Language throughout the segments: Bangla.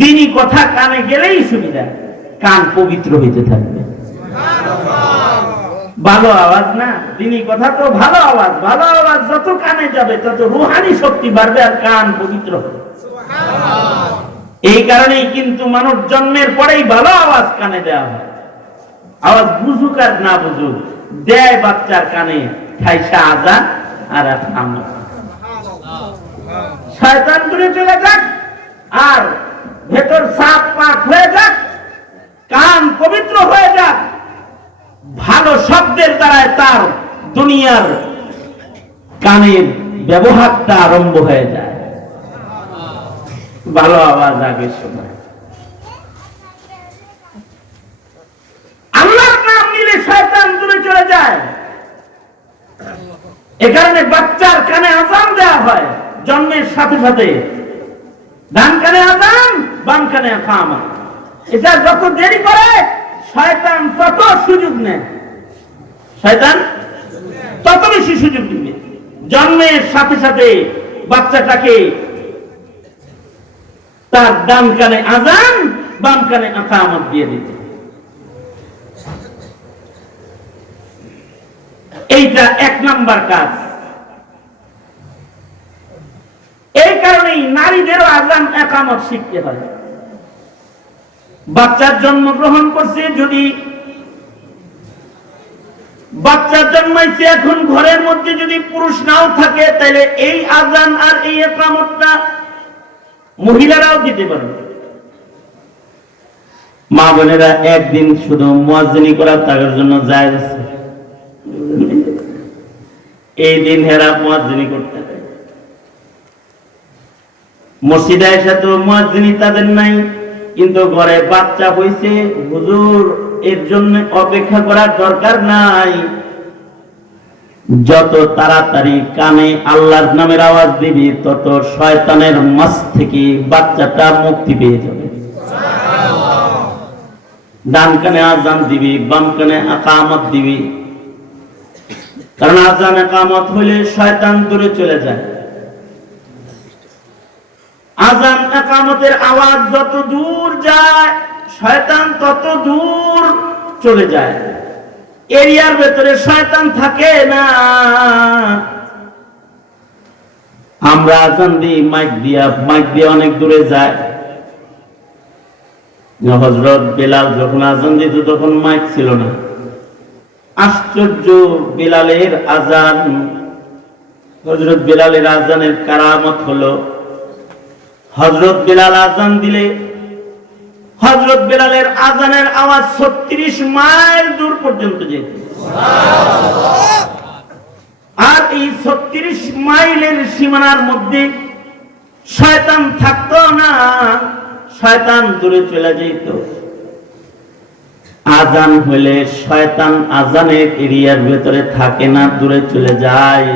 দিনই কথা কানে গেলেই সুবিধা কান পবিত্র হইতে থাকবে। ভালো আওয়াজ না, দিনই কথা তো ভালো আওয়াজ ভালো আওয়াজ যত কানে যাবে, তত রুহানি শক্তি বাড়বে আর কান পবিত্র হবে। এই কারণেই কিন্তু মানুষ জন্মের পরেই ভালো আওয়াজ কানে দেওয়া হয়। আওয়াজ বুঝুক আর না বুঝুক, দেয় বাচ্চার কানে ঠাইসা আজান আর থামা শয়তান দূরে চলে যাক, আর ভেতর সাপ পাক হয়ে যাক, কান পবিত্র হয়ে যাক, ভালো শব্দের দ্বারায় তার দুনিয়ার কানের ব্যবহারটা আরম্ভ হয়ে যায়। ভালো আওয়াজ আগে শোনায় আল্লাহর নাম নিলে শয়তান দূরে চলে যায়। এ কারণে বাচ্চার কানে আজান দেওয়া হয়, জন্মের সাথে সাথে। ডান কানে আজান বাম কানে কামা এটা যত দেরি করে, শয়তান তত সুযোগ নেয়। শয়তান তত বেশি সুযোগ দিবে জন্মের সাথে সাথে বাচ্চাটাকে তার ডান কানে আজান বাম কানে আকামত দিয়ে দিতে। এইটা এক নাম্বার কাজ। এই কারণেই নারীদেরও আজান একামত শিখতে হয়। বাচ্চার জন্মগ্রহণ করছে যদি বাচ্চার জন্মাইছে এখন ঘরের মধ্যে যদি পুরুষ নাও থাকে তাহলে এই আজান আর এই একামতটা মহিলারাও দিতে পারবে। মা বোনেরা একদিন শুধু মোয়াজ্জিনি করা তাদের জন্য যায় এই দিন হেরা মোয়াজ্জিনি করতে মসজিদে এসে তো মুয়াজ্জিনি তাদের নাই, কিন্তু ঘরে বাচ্চা হইছে, হুজুর, এর জন্য অপেক্ষা করার দরকার নাই। যত তাড়াতাড়ি কানে আল্লাহর নামের আওয়াজ দিবি, তত শয়তানের মাস থেকে বাচ্চাটা মুক্তি পেয়ে যাবে। ডান কানে আজান দিবি, বাম কানে আকামত দিবি। কারণ আজান আকামত হইলে শয়তান দূরে চলে যায়। আজান একামতের আওয়াজ যত দূর যায়, শয়তান তত দূর চলে যায়। এরিয়ার ভেতরে শয়তান থাকে না। আমরা আজান দিই, মাইক দিয়া, মাইক দিয়ে অনেক দূরে যায়। হজরত বেলাল যখন আজান দিত তখন মাইক ছিল না। আশ্চর্য বেলালের আজান। হজরত বেলালের আজানের কারামত হলো হজরত বেলাল আজান দিলে। হজরত বেলালের আজানের আওয়াজ ছত্রিশ মাইল দূর পর্যন্ত যেত। আর এই ছত্রিশ মাইলের সীমানার মধ্যে শয়তান থাকতো না, শয়তান দূরে চলে যেত। আজান হলে শয়তান আজানের এরিয়ার ভেতরে থাকে না, দূরে চলে যায়।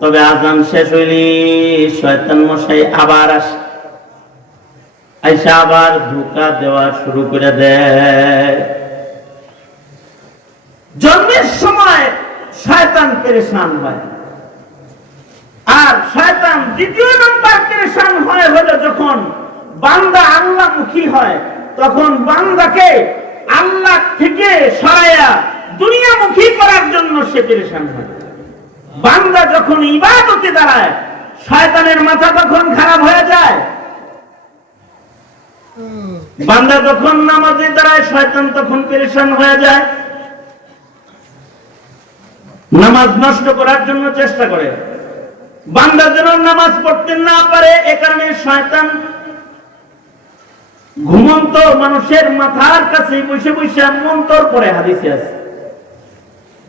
তবে আজান শেষ হইলে শয়তান মশাই আবার আসে। আবার ধোকা দেওয়া শুরু করে দেয়। জন্মের সময় শয়তান পেরেশান হয়। আর শয়তান দ্বিতীয় নম্বর পেরেশান হয় হলো যখন বান্দা আল্লাহ মুখী হয়, তখন বান্দাকে আল্লাহ থেকে সরাইয়া দুনিয়ামুখী করার জন্য সে পেরেশান হয়। বান্দা যখন ইবাদতে দাঁড়ায়, শয়তানের মাথা তখন খারাপ হয়ে যায়। বান্দা যখন নামাজে দাঁড়ায়, শয়তান তখন পেরেশান হয়ে যায়। নামাজ নষ্ট করার জন্য চেষ্টা করে। বান্দা যেন নামাজ পড়তে না পারে, এ কারণে শয়তান ঘুমন্ত মানুষের মাথার কাছে বসে বসে মন্তর পরে হাদিসে আছে।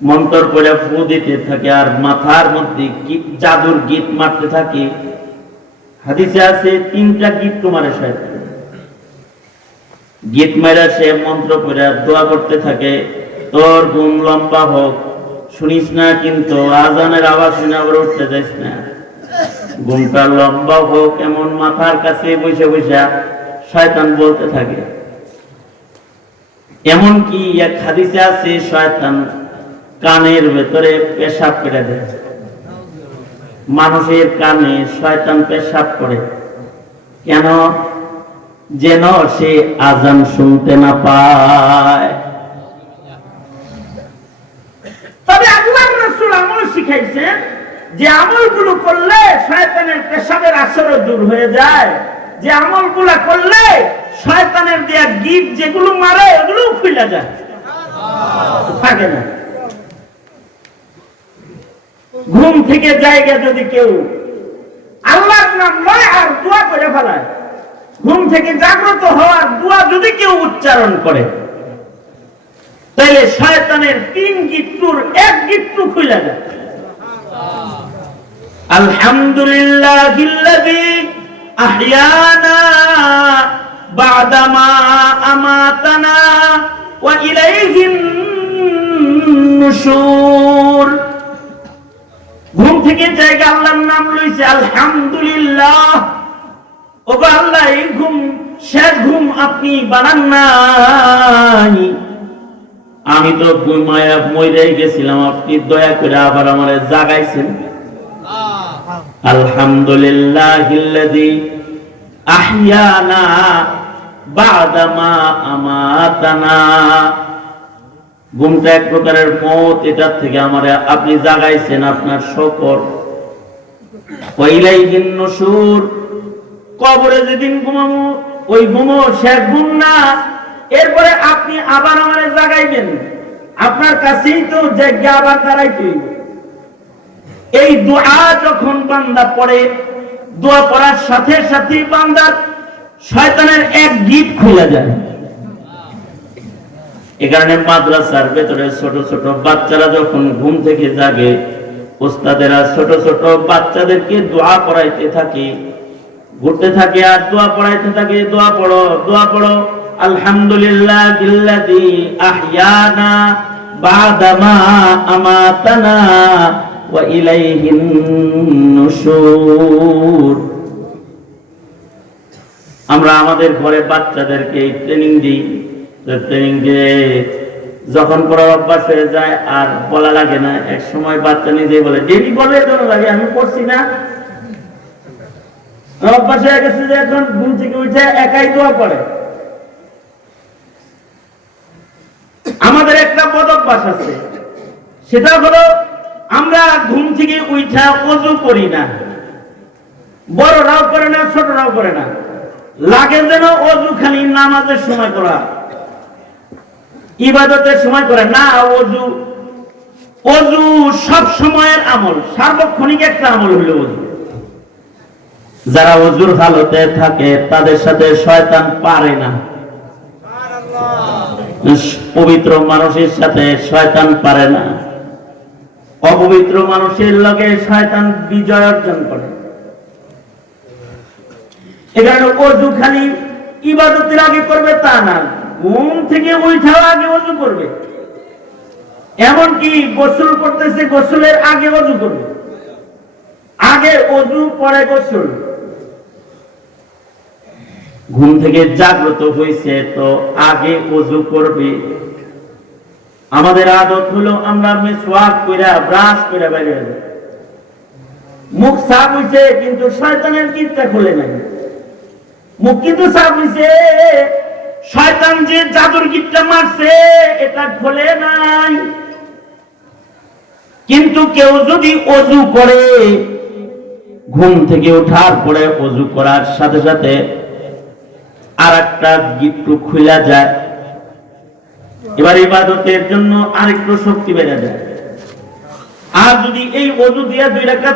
মন্তর পরে ফু দিতে থাকে আর মাথার মধ্যে জাদুর গীত মারতে থাকে। হাদিসে আছে, তিনটা গীত তোমার শয়তান। গীত মেরা সে মন্ত্র পড়ে দোয়া করতে থাকে, তোর ঘুম লম্বা হোক, শুনিস না কিন্তু আজানের আওয়াজ শুনে আবার উঠতে যাইস না। ঘুমটা লম্বা হোক, এমন মাথার কাছে বসে বসে শয়তান বলতে থাকে। এমন কি এক হাদিসে আছে, শয়তান কানের ভেতরে পেশাব করে দেয়। মানুষের কানে শয়তান পেশাব করে। কেন? যেন সে আজান শুনতে না পায়। তবে আল্লাহ রসুল আমল শিখাইছেন যে আমলগুলো করলে শয়তানের পেশাবের আসরও দূর হয়ে যায়। যে আমলগুলা করলে শয়তানের দেয়া গিট যেগুলো মারে ওগুলোও খুলে যায়। থাকে না। ঘুম থেকে জায়গা যদি কেউ আল্লাহর নাম লয় আর দোয়া করে ফেলায় ঘুম থেকে জাগ্রত হওয়ার দোয়া যদি কেউ উচ্চারণ করে, তাইলে শয়তানের তিন গিট্টুর এক গিট্টু খুলে যায়। আলহামদুলিল্লাহ আহয়ানা বাদামা আমাতানা ওয়া ইলাইহিন নুশুর। ঘুম থেকে জায়গা আল্লাহর নাম লইছে আলহামদুলিল্লাহ। ও ঘুম ঘুম আপনি বানান নাই। আমি তো ঘুমায়া মরে গেছিলাম, আপনি দয়া করে আবার আমারে জাগাইছেন। আলহামদুলিল্লাহিল্লাযী আহইয়ানা বাদামা আমাতানা। ঘুমটা এক প্রকারের মত, এটার থেকে আমার আপনি জাগাইছেন আপনার শকর। ওইলাইহিন নুশুর কবরে যেদিন ঘুমামো, ওই ঘুমো শেষ ঘুম না। এরপরে আপনি আবার আমারে জাগাইবেন আপনার কাছেই তো জায়গা আবার দাঁড়াইতে এই দোয়া যখন বান্দা পড়ে, দোয়া পড়ার সাথে সাথে বান্দার শয়তানের এক গীত খুলে যায়। এ কারণে মাদ্রাসার ভেতরে ছোট ছোট বাচ্চারা যখন ঘুম থেকে জাগে, ওস্তাদেরা ছোট ছোট বাচ্চাদেরকে দোয়া পড়াইতে থাকে। ঘুরতে থাকে আর দোয়া পড়াইতে থাকে, দোয়া পড়ো দোয়া পড়ো। আলহামদুলিল্লাহ বিল্লাযী আহয়ানা বাদামা আমাতানা ওয়া ইলাইহিন নুশুর। আমরা আমাদের ঘরে বাচ্চাদেরকে ট্রেনিং দিই। ট্রেনিং দিয়ে যখন পড়ার অভ্যাস হয়ে যায় আর বলা লাগে না, এক সময় বাচ্চা নিজেই বলে ডেলি বলে লাগে, আমি পড়ছি না। অভ্যাস এখন ঘুম থেকে উঠে একাই দোয়া পড়ে আমাদের একটা বদ আছে। সেটা হলো আমরা ঘুম থেকে উঠা অজু করি না। বড়রাও করে না, ছোটরাও করে না। লাগে যেন অজু খালি নামাজের সময় করা। ইবাদতের সময় করে। না, অজু। অজু সব সময়ের আমল। সার্বক্ষণিক একটা আমল হলো অজু। যারা অজুর হালতে থাকে, তাদের সাথে শয়তান পারে না। পবিত্র মানুষের সাথে শয়তান পারে না। অপবিত্র মানুষের লগে শয়তান বিজয় অর্জন করে। এখানে অজু খালি ইবাদতের আগে করবে তা না, ঘুম থেকে উঠাও আগে অজু করবে। এমনকি গোসল করতেছে, গোসলের আগে অজু করবে। আগে অজু, পরে গোসল। ঘুম থেকে জাগ্রত হয়েছে, তো আগে অজু করবে। আমাদের আদত হলো আমরা মেসওয়াক কইরা, ব্রাশ কইরা বাইরে। মুখ সাফ হইছে, কিন্তু শয়তানের কিটটা খুলে নাই। মুখ কিন্তু সাফ হইছে, শয়তান যে জাদুর গিটটা মারছে, এটা খোলে নাই। কিন্তু কেউ যদি অজু করে, ঘুম থেকে ওঠার পরে অজু করার সাথে সাথে আর একটা গিট্টু খুলা যায়। এবার ইবাদতের জন্য আরেকটু শক্তি বেড়ে যায়। আর যদি এই অজু দুই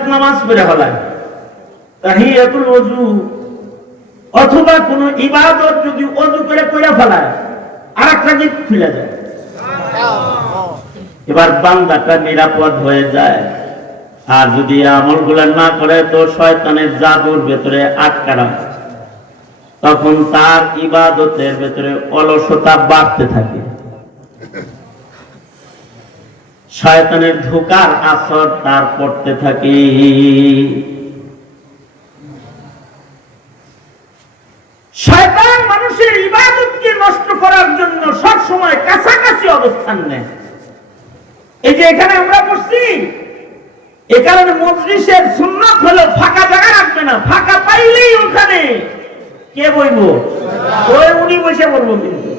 নামাজ পড়ে হলায় অজু, অথবা কোন ইবাদত যদি অজু করে ফেলায় আর একটা খুলে যায়। এবার বান্দাটা নিরাপদ হয়ে যায়। আর যদি আমলগুলা না করে, তো শয়তানের জাদুর ভেতরে আটকারা তখন তার ইবাদতের ভেতরে অলসতা বাড়তে থাকে। শয়তানের ধোকার আসর তার পড়তে থাকে। শয়তান মানুষের ইবাদতকে নষ্ট করার জন্য সব সময় কাছাকাছি অবস্থান নেয়। এই যে এখানে আমরা বসছি, এ কারণে মজলিসের সুন্নত হলো ফাঁকা জায়গা রাখবে না, ফাঁকা পাইলেই ওখানে কে বইব ওই উনি বসে বলব কিন্তু।